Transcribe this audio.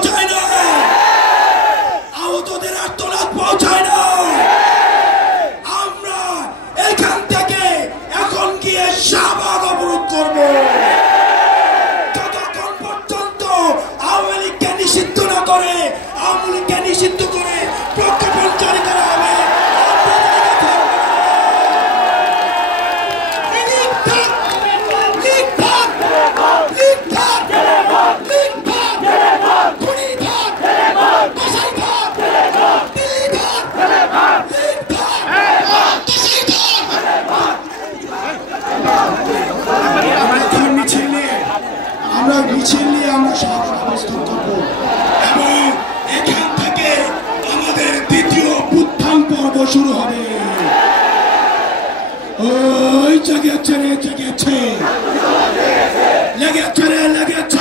পৌঁছায় না, আহতদের আর্তনাদ পৌঁছায় না। আমরা এখান থেকে এখন গিয়ে শাহবাগ অবরোধ করবো যতক্ষণ পর্যন্ত আওয়ামী লীগকে নিষিদ্ধ না করে, আওয়ামী লীগকে নিষিদ্ধ করে প্রজ্ঞাপন জারি করা হবে। আমরা মিছিল নিয়ে আমরা শাহবাগ অবস্থান করবো এবং এখান থেকে আমাদের দ্বিতীয় উত্থান পর্ব শুরু হবে। ওই জেগেছে রে, জেগেছে, লেগেছে রে, লেগেছে।